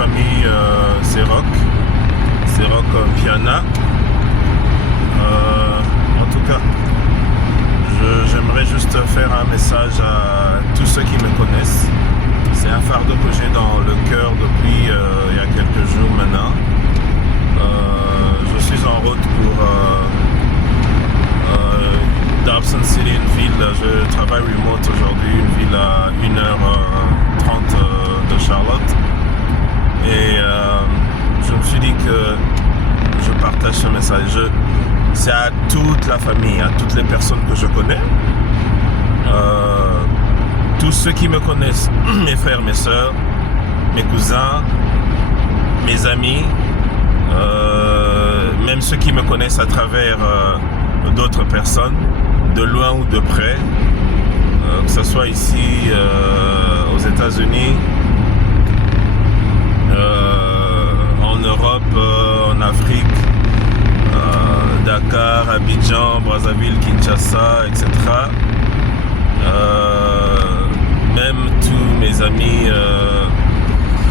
famille, c'est Rock. C'est Rock Piana. En tout cas, j'aimerais juste faire un message à tous ceux qui me connaissent. C'est un fardeau que j'ai dans le cœur depuis il y a quelques jours maintenant. Je suis en route pour Dobson City, une ville, je travaille remote aujourd'hui, une ville à 1h30 de Charlotte. Et je me suis dit que je partage ce message. C'est à toute la famille, à toutes les personnes que je connais. Tous ceux qui me connaissent, mes frères, mes soeurs, mes cousins, mes amis, même ceux qui me connaissent à travers d'autres personnes, de loin ou de près, que ce soit ici aux États-Unis, en Europe, en Afrique, Dakar, Abidjan, Brazzaville, Kinshasa, etc. Même tous mes amis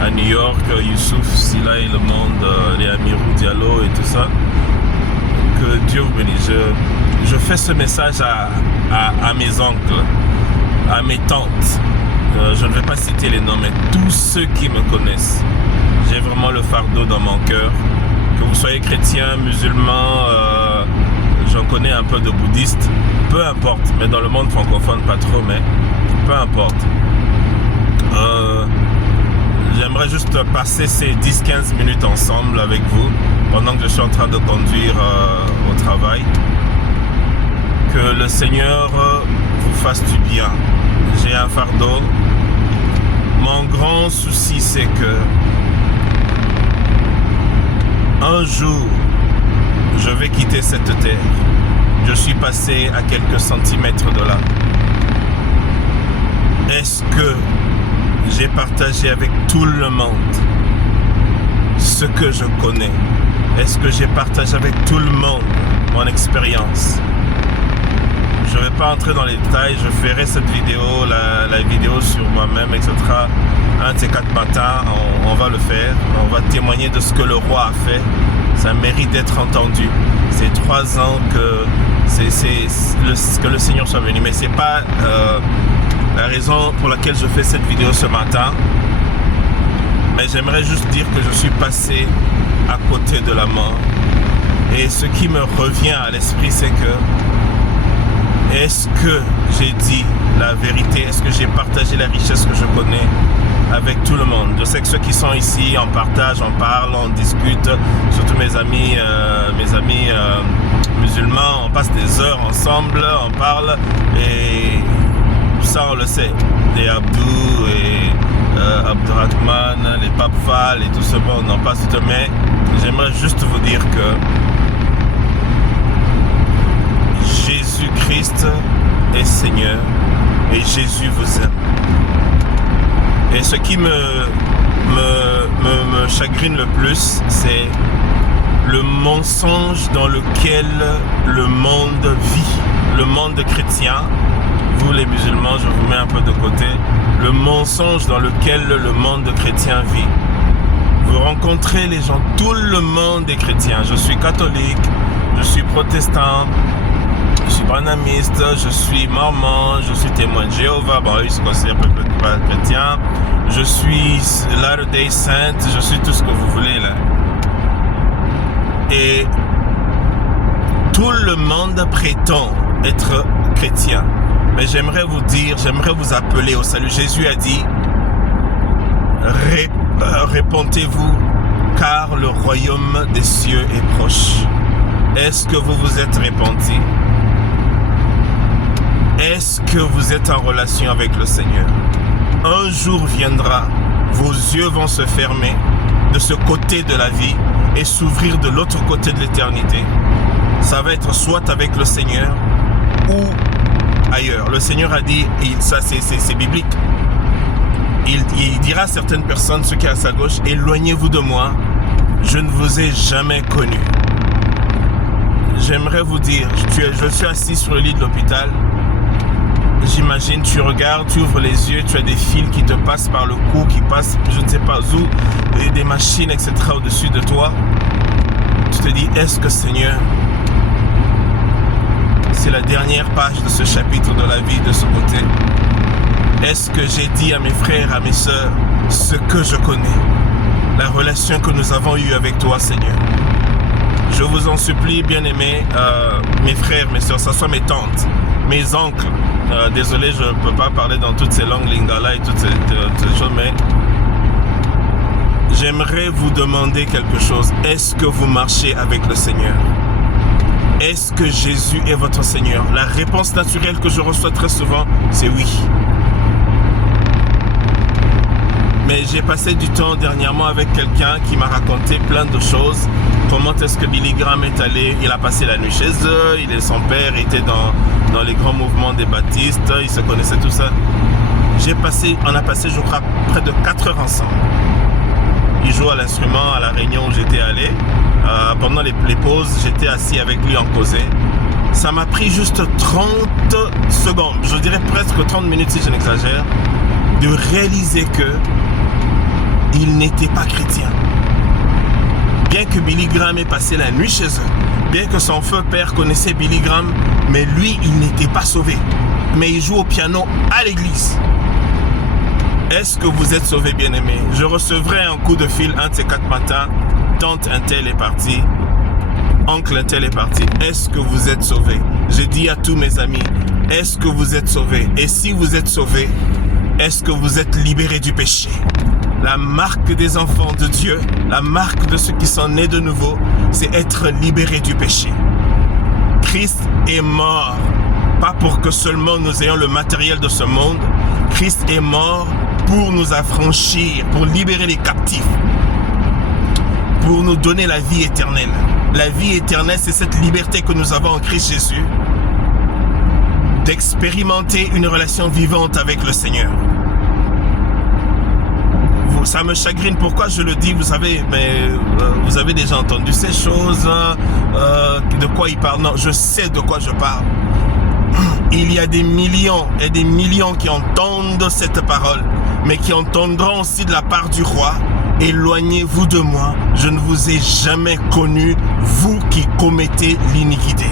à New York, Youssouf, Silla et le monde, les Amirou Diallo et tout ça. Que Dieu vous bénisse. Je fais ce message à mes oncles, à mes tantes. Je ne vais pas citer les noms, mais tous ceux qui me connaissent. J'ai vraiment le fardeau dans mon cœur. Que vous soyez chrétien, musulman, j'en connais un peu de bouddhistes, peu importe, mais dans le monde francophone pas trop, mais peu importe. J'aimerais juste passer ces 10-15 minutes ensemble avec vous pendant que je suis en train de conduire au travail. Que le Seigneur vous fasse du bien. J'ai un fardeau. Mon grand souci, c'est que un jour, je vais quitter cette terre. Je suis passé à quelques centimètres de là. Est-ce que j'ai partagé avec tout le monde ce que je connais? Est-ce que j'ai partagé avec tout le monde mon expérience? Je ne vais pas entrer dans les détails, je ferai cette vidéo, la vidéo sur moi-même, etc. Un de ces 4 matins, on va le faire. On va témoigner de ce que le roi a fait. Ça mérite d'être entendu. C'est 3 ans que le Seigneur soit venu. Mais ce n'est pas la raison pour laquelle je fais cette vidéo ce matin. Mais j'aimerais juste dire que je suis passé à côté de la mort. Et ce qui me revient à l'esprit, c'est que est-ce que j'ai dit la vérité? Est-ce que j'ai partagé la richesse que je connais avec tout le monde? Je sais que ceux qui sont ici, on partage, on parle, on discute, surtout mes amis musulmans, on passe des heures ensemble, on parle, et ça on le sait. Les Abdou et Abdurrahman, les Pape Fall et tout ce monde, on passe tout, mais j'aimerais juste vous dire que Jésus-Christ est Seigneur et Jésus vous aime. Et ce qui me chagrine le plus, c'est le mensonge dans lequel le monde vit. Le monde chrétien, vous les musulmans, je vous mets un peu de côté, le mensonge dans lequel le monde chrétien vit. Vous rencontrez les gens, tout le monde est chrétien. Je suis catholique, je suis protestant, je suis branhamiste, je suis mormon, je suis témoin de Jéhovah, bon, ils se considèrent pas chrétiens, je suis Latter-day Saint, je suis tout ce que vous voulez là. Et tout le monde prétend être chrétien. Mais j'aimerais vous dire, j'aimerais vous appeler au salut. Jésus a dit, répentez-vous, car le royaume des cieux est proche. Est-ce que vous vous êtes repentis? Est-ce que vous êtes en relation avec le Seigneur? Un jour viendra, vos yeux vont se fermer de ce côté de la vie et s'ouvrir de l'autre côté de l'éternité. Ça va être soit avec le Seigneur ou ailleurs. Le Seigneur a dit, et ça c'est biblique, il dira à certaines personnes, ceux qui sont à sa gauche, éloignez-vous de moi, je ne vous ai jamais connu. J'aimerais vous dire, je suis assis sur le lit de l'hôpital j'imagine, tu regardes, tu ouvres les yeux, tu as des fils qui te passent par le cou, qui passent je ne sais pas où, et des machines, etc. au-dessus de toi. Tu te dis, est-ce que Seigneur, c'est la dernière page de ce chapitre de la vie de ce côté? Est-ce que j'ai dit à mes frères, à mes sœurs, ce que je connais? La relation que nous avons eue avec toi, Seigneur. Je vous en supplie, bien-aimés, mes frères, mes sœurs, ça soit mes tantes, mes oncles. Désolé, je ne peux pas parler dans toutes ces langues lingala et toutes ces choses, mais j'aimerais vous demander quelque chose. Est-ce que vous marchez avec le Seigneur? Est-ce que Jésus est votre Seigneur? La réponse naturelle que je reçois très souvent, c'est oui. Mais j'ai passé du temps dernièrement avec quelqu'un qui m'a raconté plein de choses. Comment est-ce que Billy Graham est allé, il a passé la nuit chez eux, son père était dans les grands mouvements des baptistes, ils se connaissaient tout ça. On a passé, je crois, près de 4 heures ensemble. Il joue à l'instrument à la réunion où j'étais allé. Pendant les pauses, j'étais assis avec lui en causé. Ça m'a pris juste 30 secondes, je dirais presque 30 minutes si je n'exagère, de réaliser que il n'était pas chrétien. Bien que Billy Graham ait passé la nuit chez eux, bien que son feu père connaissait Billy Graham, mais lui, il n'était pas sauvé. Mais il joue au piano à l'église. Est-ce que vous êtes sauvé, bien-aimés? Je recevrai un coup de fil un de ces 4 matins. Tante un tel est parti. Oncle un tel est parti. Est-ce que vous êtes sauvés? Je dis à tous mes amis, est-ce que vous êtes sauvés? Et si vous êtes sauvés, est-ce que vous êtes libérés du péché? La marque des enfants de Dieu, la marque de ceux qui sont nés de nouveau, c'est être libérés du péché. Christ est mort, pas pour que seulement nous ayons le matériel de ce monde. Christ est mort pour nous affranchir, pour libérer les captifs, pour nous donner la vie éternelle. La vie éternelle, c'est cette liberté que nous avons en Christ Jésus, d'expérimenter une relation vivante avec le Seigneur. Ça me chagrine, pourquoi je le dis, vous savez, mais vous avez déjà entendu ces choses, de quoi il parle? Non, je sais de quoi je parle. Il y a des millions et des millions qui entendent cette parole, mais qui entendront aussi de la part du roi, éloignez-vous de moi, je ne vous ai jamais connu, vous qui commettez l'iniquité.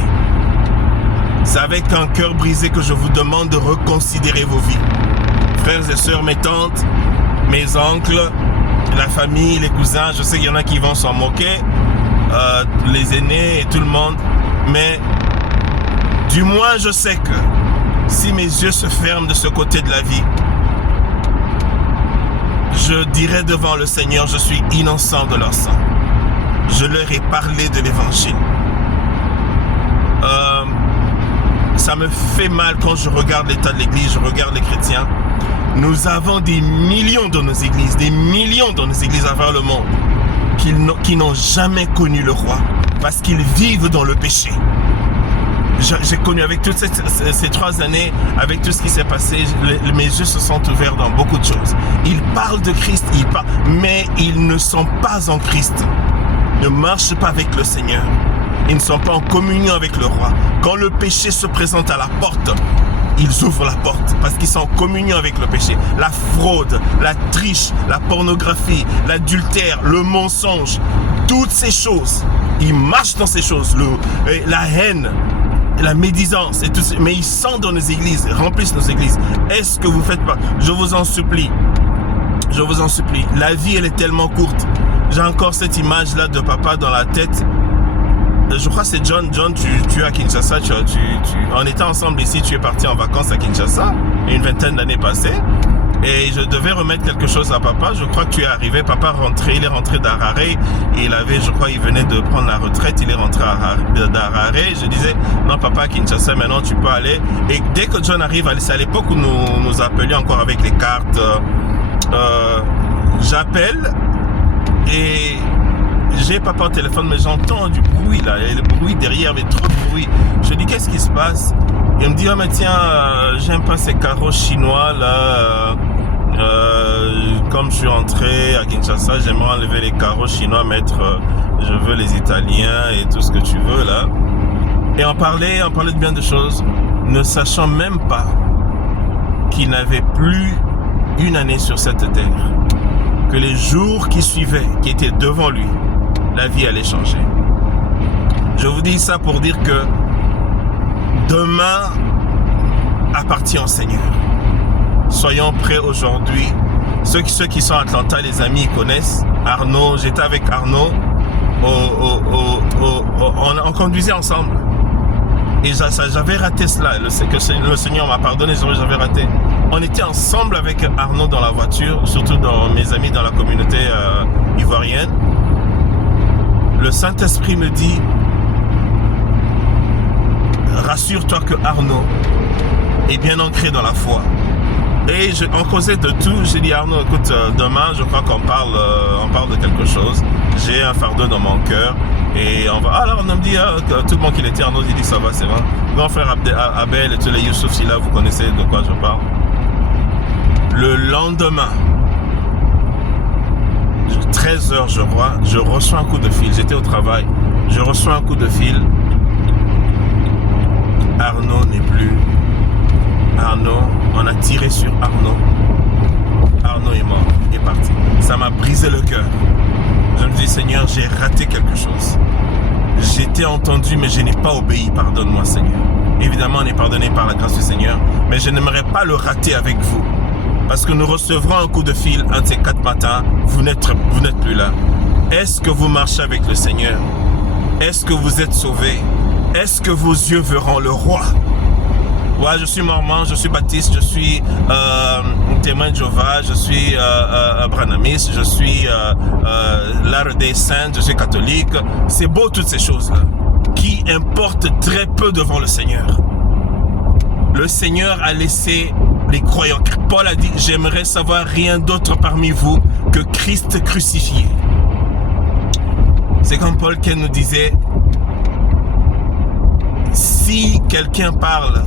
C'est avec un cœur brisé que je vous demande de reconsidérer vos vies. Frères et sœurs, mes tantes, mes oncles, la famille, les cousins, je sais qu'il y en a qui vont s'en moquer, les aînés et tout le monde, mais du moins je sais que si mes yeux se ferment de ce côté de la vie, je dirai devant le Seigneur, je suis innocent de leur sang. Je leur ai parlé de l'évangile. Ça me fait mal quand je regarde l'état de l'église, je regarde les chrétiens. Nous avons des millions dans nos églises, des millions dans nos églises à travers le monde qui n'ont jamais connu le roi parce qu'ils vivent dans le péché. J'ai connu avec toutes ces 3 années, avec tout ce qui s'est passé, mes yeux se sont ouverts dans beaucoup de choses. Ils parlent de Christ, mais ils ne sont pas en Christ, ne marchent pas avec le Seigneur. Ils ne sont pas en communion avec le roi. Quand le péché se présente à la porte, ils ouvrent la porte parce qu'ils sont en communion avec le péché. La fraude, la triche, la pornographie, l'adultère, le mensonge, toutes ces choses, ils marchent dans ces choses, la haine, la médisance, et tout, mais ils sont dans nos églises, remplissent nos églises. Est-ce que vous faites pas? Je vous en supplie, la vie elle est tellement courte. J'ai encore cette image-là de papa dans la tête. Je crois que c'est John, tu es à Kinshasa, on était ensemble ici, tu es parti en vacances à Kinshasa, une 20aine d'années passées, et je devais remettre quelque chose à papa, je crois que tu es arrivé, papa il est rentré d'Harare, il venait de prendre la retraite, il est rentré d'Harare, je disais, non papa à Kinshasa, maintenant tu peux aller, et dès que John arrive, c'est à l'époque où nous appelions encore avec les cartes, j'appelle, et j'ai papa au téléphone, mais j'entends du bruit là, et le bruit derrière, mais trop de bruit. Je dis qu'est-ce qui se passe? Il me dit, oh mais tiens, j'aime pas ces carreaux chinois là, comme je suis rentré à Kinshasa, j'aimerais enlever les carreaux chinois, mettre, je veux les Italiens et tout ce que tu veux là. Et on parlait de bien de choses, ne sachant même pas qu'il n'avait plus une année sur cette terre, que les jours qui suivaient, qui étaient devant lui, la vie allait changer. Je vous dis ça pour dire que demain appartient au Seigneur. Soyons prêts aujourd'hui. Ceux qui sont à Atlanta, les amis, ils connaissent. Arnaud, j'étais avec Arnaud, on conduisait ensemble. Et j'avais raté cela, le Seigneur m'a pardonné, j'avais raté. On était ensemble avec Arnaud dans la voiture, surtout dans mes amis dans la communauté ivoirienne. Le Saint-Esprit me dit, rassure-toi que Arnaud est bien ancré dans la foi. Et on causait de tout. J'ai dit Arnaud, écoute, demain je crois qu'on parle de quelque chose. J'ai un fardeau dans mon cœur. Et on va. Alors on me dit, tout le monde qui était Arnaud, il dit ça va, c'est vrai. Grand frère Abel et tous les Youssouf, si là vous connaissez de quoi je parle. Le lendemain, 13h je crois, je reçois un coup de fil. J'étais au travail. Je reçois un coup de fil. Arnaud n'est plus. Arnaud, on a tiré sur Arnaud. Arnaud est mort, est parti. Ça m'a brisé le cœur. Je me dis, Seigneur, j'ai raté quelque chose. J'étais entendu, mais je n'ai pas obéi. Pardonne-moi, Seigneur. Évidemment, on est pardonné par la grâce du Seigneur, mais je n'aimerais pas le rater avec vous. Parce que nous recevrons un coup de fil un de ces 4 matins. Vous n'êtes plus là. Est-ce que vous marchez avec le Seigneur? Est-ce que vous êtes sauvés? Est-ce que vos yeux verront le roi? Ouais, je suis mormon, je suis baptiste, je suis témoin de Jéhovah, je suis branhamiste, je suis l'art des saints, je suis catholique. C'est beau toutes ces choses-là, qui importent très peu devant le Seigneur. Le Seigneur a laissé les croyants. Paul a dit, j'aimerais savoir rien d'autre parmi vous que Christ crucifié. C'est comme Paul qui nous disait, si quelqu'un parle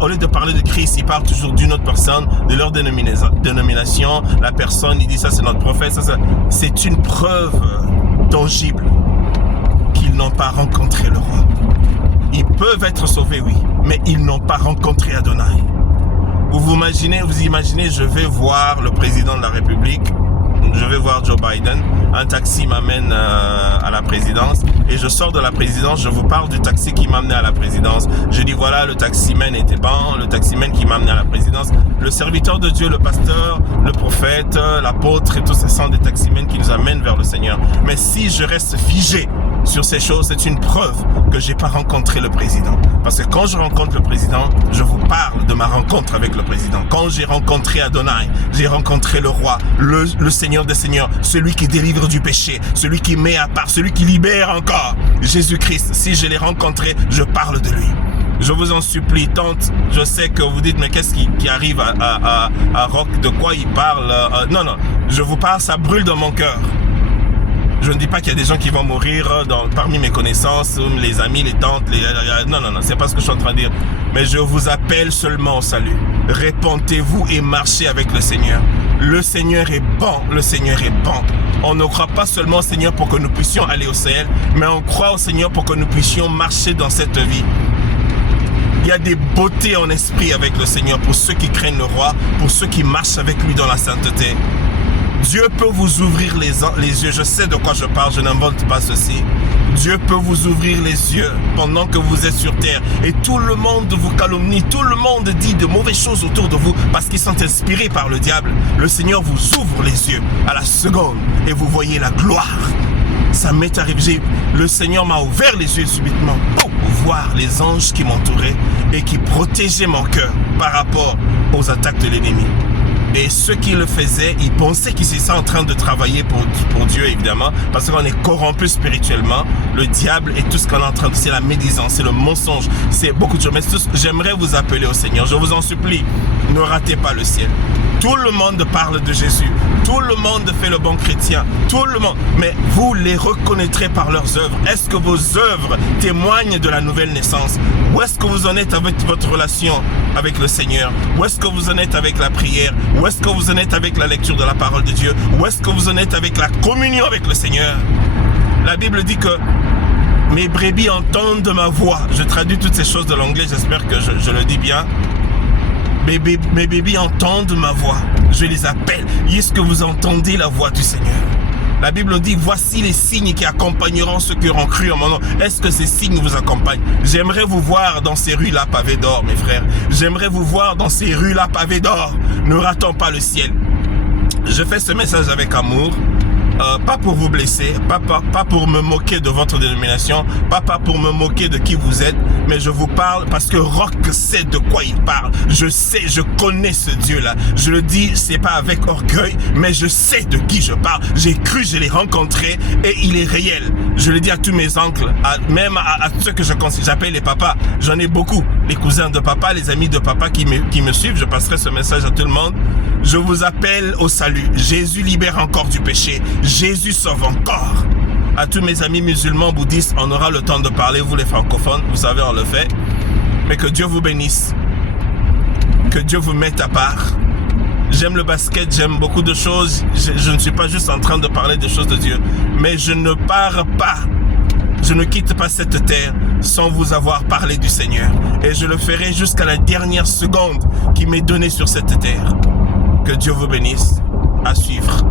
au lieu de parler de Christ, il parle toujours d'une autre personne, de leur dénomination. La personne, il dit ça c'est notre prophète. C'est une preuve tangible qu'ils n'ont pas rencontré le roi. Ils peuvent être sauvés, oui, mais ils n'ont pas rencontré Adonai. Vous imaginez, je vais voir le président de la République. Je vais voir Joe Biden, un taxi m'amène à la présidence et je sors de la présidence, je vous parle du taxi qui m'a amené à la présidence. Je dis voilà, le taximan était bon, le taximan qui m'a amené à la présidence. Le serviteur de Dieu, le pasteur, le prophète, l'apôtre et tout ça sont des taximens qui nous amènent vers le Seigneur. Mais si je reste figé sur ces choses, c'est une preuve que j'ai pas rencontré le président. Parce que quand je rencontre le président, je vous parle de ma rencontre avec le président. Quand j'ai rencontré Adonai, j'ai rencontré le roi, le Seigneur des Seigneurs, celui qui délivre du péché, celui qui met à part, celui qui libère encore. Jésus-Christ, si je l'ai rencontré, je parle de lui. Je vous en supplie, tante, je sais que vous dites, mais qu'est-ce qui arrive à Rock? De quoi il parle? Non, je vous parle, ça brûle dans mon cœur. Je ne dis pas qu'il y a des gens qui vont mourir parmi mes connaissances, les amis, les tantes, non, c'est pas ce que je suis en train de dire. Mais je vous appelle seulement au salut. Répentez-vous et marchez avec le Seigneur. Le Seigneur est bon, le Seigneur est bon. On ne croit pas seulement au Seigneur pour que nous puissions aller au ciel, mais on croit au Seigneur pour que nous puissions marcher dans cette vie. Il y a des beautés en esprit avec le Seigneur pour ceux qui craignent le roi, pour ceux qui marchent avec lui dans la sainteté. Dieu peut vous ouvrir les yeux. Je sais de quoi je parle, je n'invente pas ceci. Dieu peut vous ouvrir les yeux pendant que vous êtes sur terre. Et tout le monde vous calomnie, tout le monde dit de mauvaises choses autour de vous parce qu'ils sont inspirés par le diable. Le Seigneur vous ouvre les yeux à la seconde et vous voyez la gloire. Ça m'est arrivé. Le Seigneur m'a ouvert les yeux subitement pour voir les anges qui m'entouraient et qui protégeaient mon cœur par rapport aux attaques de l'ennemi. Et ceux qui le faisaient, ils pensaient qu'ils étaient en train de travailler pour Dieu, évidemment, parce qu'on est corrompu spirituellement. Le diable et tout ce qu'on est en train de... C'est la médisance, c'est le mensonge, c'est beaucoup de choses. Mais j'aimerais vous appeler au Seigneur, je vous en supplie, ne ratez pas le ciel. Tout le monde parle de Jésus, tout le monde fait le bon chrétien, tout le monde. Mais vous les reconnaîtrez par leurs œuvres. Est-ce que vos œuvres témoignent de la nouvelle naissance? Où est-ce que vous en êtes avec votre relation avec le Seigneur? Où est-ce que vous en êtes avec la prière? Où est-ce que vous en êtes avec la lecture de la parole de Dieu? Où est-ce que vous en êtes avec la communion avec le Seigneur? La Bible dit que mes brebis entendent ma voix. Je traduis toutes ces choses de l'anglais, j'espère que je le dis bien. Mes bébés entendent ma voix. Je les appelle. Est-ce que vous entendez la voix du Seigneur? La Bible dit, voici les signes qui accompagneront ceux qui auront cru en mon nom. Est-ce que ces signes vous accompagnent? J'aimerais vous voir dans ces rues-là pavées d'or, mes frères. J'aimerais vous voir dans ces rues-là pavées d'or. Ne ratons pas le ciel. Je fais ce message avec amour. Pas pour vous blesser, pas pour me moquer de votre dénomination, pas pour me moquer de qui vous êtes, mais je vous parle parce que Rock sait de quoi il parle. Je sais, je connais ce Dieu-là. Je le dis, c'est pas avec orgueil, mais je sais de qui je parle. J'ai cru, je l'ai rencontré et il est réel. Je le dis à tous mes oncles, même à ceux que j'appelle les papas. J'en ai beaucoup. Les cousins de papa, les amis de papa qui me suivent. Je passerai ce message à tout le monde. Je vous appelle au salut. Jésus libère encore du péché. Jésus sauve encore. À tous mes amis musulmans, bouddhistes, on aura le temps de parler, vous les francophones, vous savez, on le fait. Mais que Dieu vous bénisse. Que Dieu vous mette à part. J'aime le basket, j'aime beaucoup de choses. Je ne suis pas juste en train de parler des choses de Dieu. Mais je ne pars pas. Je ne quitte pas cette terre sans vous avoir parlé du Seigneur. Et je le ferai jusqu'à la dernière seconde qui m'est donnée sur cette terre. Que Dieu vous bénisse. À suivre.